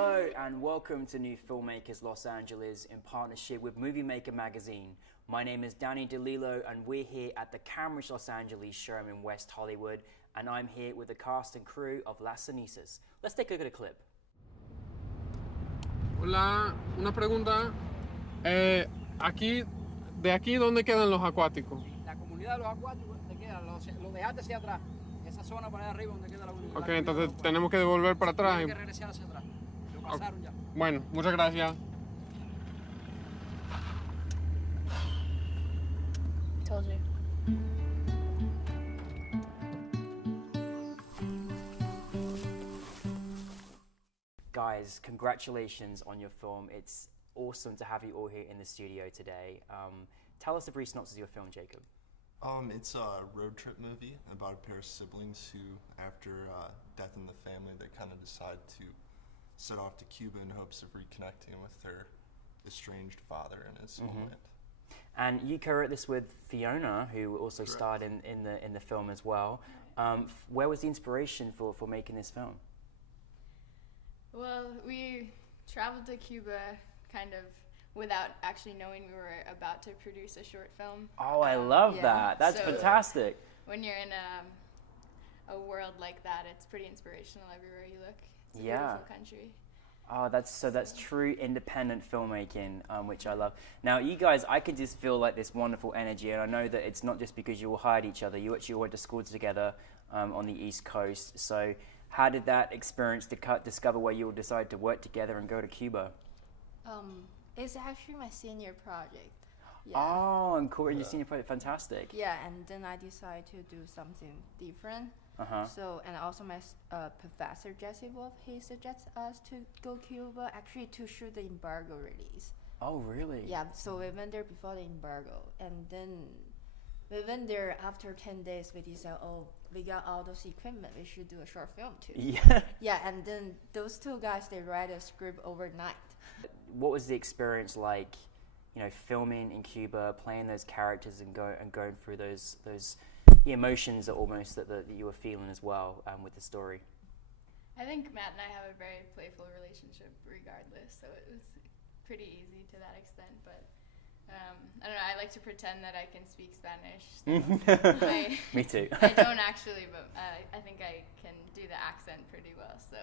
Hello and welcome to New Filmmakers Los Angeles in partnership with Movie Maker magazine. My name is Danny DeLillo and we're here at the Cameras Los Angeles showroom in West Hollywood, and I'm here with the cast and crew of Las Cenizas. Let's take a look at a clip. Hola, una pregunta. Aquí, ¿de aquí dónde quedan los acuáticos? La comunidad de los acuáticos te queda, lo dejaste hacia atrás. Esa zona para allá arriba donde queda la comunidad. Ok, entonces tenemos que devolver para atrás. Tenemos que regresar hacia atrás. Lo pasaron ya. Bueno, muchas gracias. Told you. Guys, congratulations on your film. It's awesome to have you all here in the studio today. Tell us a brief synopsis of your film, Jacob. It's a road trip movie about a pair of siblings who, after death in the family, they kind of decide to set off to Cuba in hopes of reconnecting with their estranged father in his homeland. And you co-wrote this with Fiona, who also Correct. starred in the film as well. Where was the inspiration for making this film? Well, we traveled to Cuba kind of without actually knowing we were about to produce a short film. Oh, I love yeah. that. That's So- fantastic. When you're in a world like that, it's pretty inspirational everywhere you look. It's a Yeah. beautiful country. Oh, that's true independent filmmaking, which I love. Now, you guys, I could just feel like this wonderful energy, and I know that it's not just because you all hired each other. You actually went to school together on the East Coast. So, how did that experience discover where you all decided to work together and go to Cuba? It's actually my senior project. Yeah. Oh, and cool. Your senior project, fantastic. Yeah, and then I decided to do something different. So, and also my professor Jesse Wolf, he suggests us to go Cuba actually to shoot the embargo release. Oh, really? Yeah, so we went there before the embargo, and then we went there after 10 days. We decided, oh, we got all those equipment. We should do a short film too. Yeah. Yeah, and then those two guys, they write a script overnight. What was the experience like, you know, filming in Cuba, playing those characters and going through those emotions that almost that you were feeling as well with the story? I think Matt and I have a very playful relationship regardless, so it was pretty easy to that extent, but I don't know, I like to pretend that I can speak Spanish. So Me too. I don't actually, but I think I can do the accent pretty well. So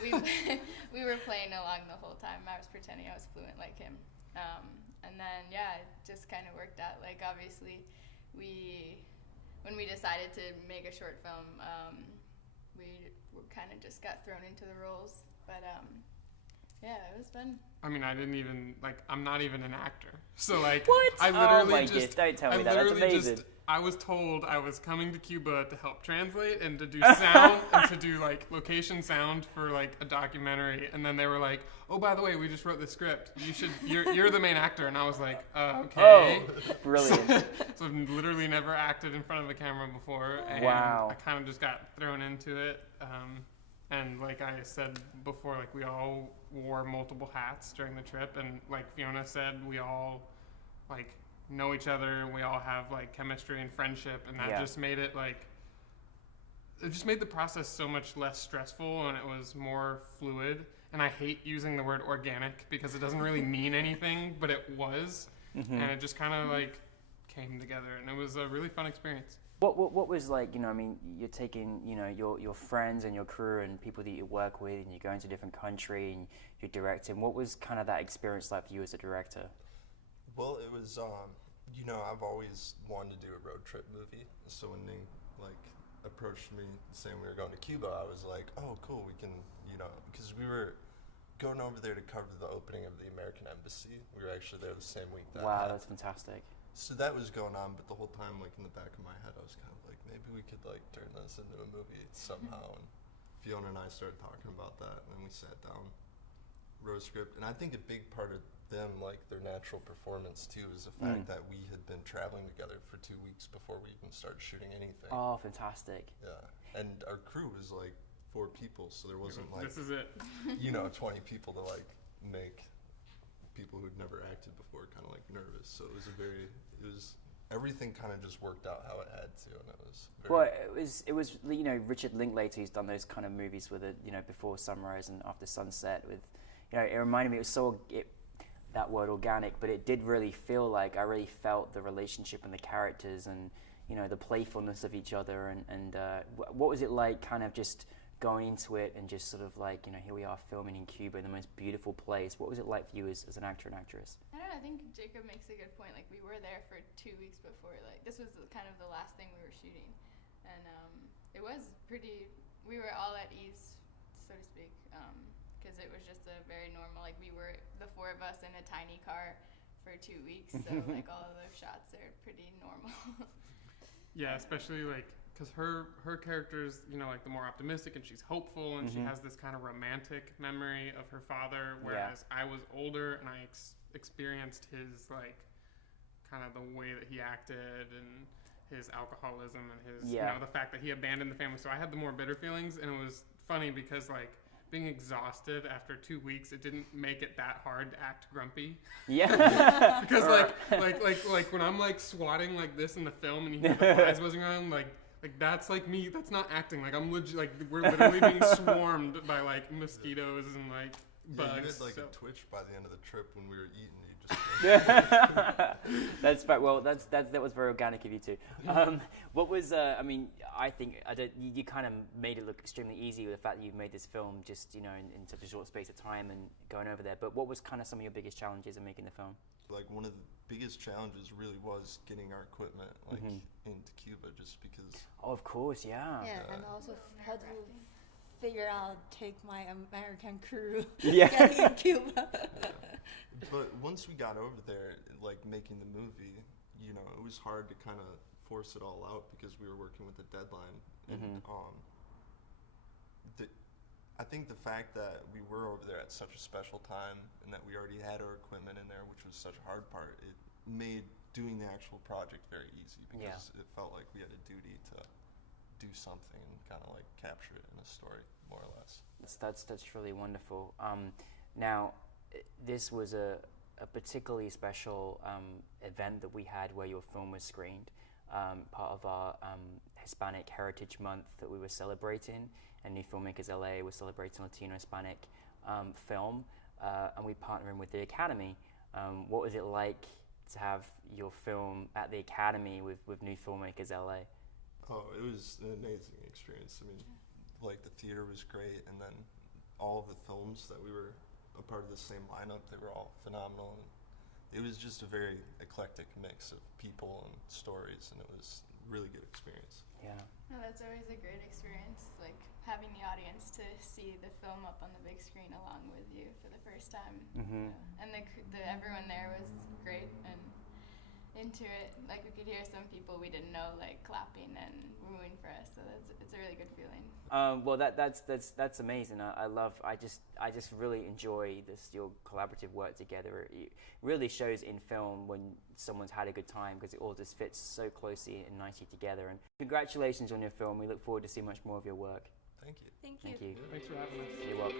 we were playing along the whole time. I was pretending I was fluent like him. And then, yeah, it just kind of worked out. Like, obviously, when we decided to make a short film, we kind of just got thrown into the roles. But yeah, it was fun. I mean, I didn't even, I'm not even an actor. So, what? I literally don't tell me that. That's amazing. I was told I was coming to Cuba to help translate and to do sound and to do, location sound for, a documentary. And then they were like, oh, by the way, we just wrote the script. You're the main actor. And I was like, okay. Oh, brilliant. So I've literally never acted in front of a camera before. And Wow. I kind of just got thrown into it. And like I said before, we all wore multiple hats during the trip, and like Fiona said, we all know each other, and we all have chemistry and friendship, and that just made it it just made the process so much less stressful, and it was more fluid. And I hate using the word organic because it doesn't really mean anything, but it was, and it just kind of came together, and it was a really fun experience. What was you're taking, your friends and your crew and people that you work with, and you're going to a different country and you're directing. What was kind of that experience like for you as a director? Well, it was, I've always wanted to do a road trip movie. So when they approached me saying we were going to Cuba, I was like, oh, cool, we can, because we were going over there to cover the opening of the American Embassy. We were actually there the same week that Wow, happened. that's fantastic. So that was going on, but the whole time, in the back of my head, I was kind of like, maybe we could, turn this into a movie somehow. And Fiona and I started talking about that, and then we sat down, wrote a script. And I think a big part of them, their natural performance, too, is the fact that we had been traveling together for 2 weeks before we even started shooting anything. Oh, fantastic. Yeah. And our crew was, 4 people, so there wasn't, This is it. 20 people to, make people who'd never acted before kind of nervous. So it was everything kind of just worked out how it had to, and it was Well, it was you know, Richard Linklater who's done those kind of movies with it, you know, Before Sunrise and After Sunset. With, you know, it reminded me, it was so that word organic, but it did really feel like I really felt the relationship and the characters and, you know, the playfulness of each other. And what was it like, kind of just going into it and just sort of like, you know, here we are filming in Cuba, in the most beautiful place. What was it like for you as an actor and actress? I don't know, I think Jacob makes a good point. Like, we were there for 2 weeks before. Like, this was kind of the last thing we were shooting. And it was pretty, we were all at ease, so to speak, because it was just a very normal, like, we were the four of us in a tiny car for 2 weeks, so like all of those shots are pretty normal. Yeah, especially like, because her character's, you know, like the more optimistic, and she's hopeful, and she has this kind of romantic memory of her father, whereas I was older and I experienced his, like, kind of the way that he acted and his alcoholism and his, you know, the fact that he abandoned the family. So I had the more bitter feelings, and it was funny because, like, being exhausted after 2 weeks, it didn't make it that hard to act grumpy. Yeah. Because like when I'm like swatting like this in the film and you hear the flies buzzing around, like that's like me. That's not acting. Like I'm legit. Like we're literally being swarmed by like mosquitoes and like bugs. You had like a twitch by the end of the trip when we were eating. You just That's right. Well, that was very organic of you too. What was I mean, I think you kind of made it look extremely easy with the fact that you made this film just, you know, in such a short space of time and going over there. But what was kind of some of your biggest challenges in making the film? Like one of the biggest challenges really was getting our equipment like into Cuba, just because. Oh, of course, yeah. Yeah, and also how to figure out take my American crew Yeah. in Cuba. But once we got over there, like making the movie, you know, it was hard to kind of force it all out because we were working with a deadline. And I think the fact that we were over there at such a special time and that we already had our equipment in there, which was such a hard part, it made doing the actual project very easy because it felt like we had a duty to do something and kind of like capture it in a story, more or less. That's really wonderful. Now, this was a particularly special event that we had where your film was screened, part of our Hispanic Heritage Month that we were celebrating, and NewFilmmakers LA was celebrating Latino Hispanic film, and we partnered with the Academy. What was it like to have your film at the Academy with NewFilmmakers LA? Oh, it was an amazing experience. I mean, like the theater was great, and then all of the films that we were a part of the same lineup, they were all phenomenal. And it was just a very eclectic mix of people and stories, and it was a really good experience. Yeah. No, that's always a great experience, like having the audience to see the film up on the big screen along with you for the first time. You know. And everyone there was great and into it. Like we could hear some people we didn't know like clapping and wooing for us, so it's a really good feeling. Well, that's amazing. I just really enjoy your collaborative work together. It really shows in film when someone's had a good time because it all just fits so closely and nicely together. And congratulations on your film. We look forward to seeing much more of your work. Thank you. Thank you. Thank you. Thanks for having us. You're welcome.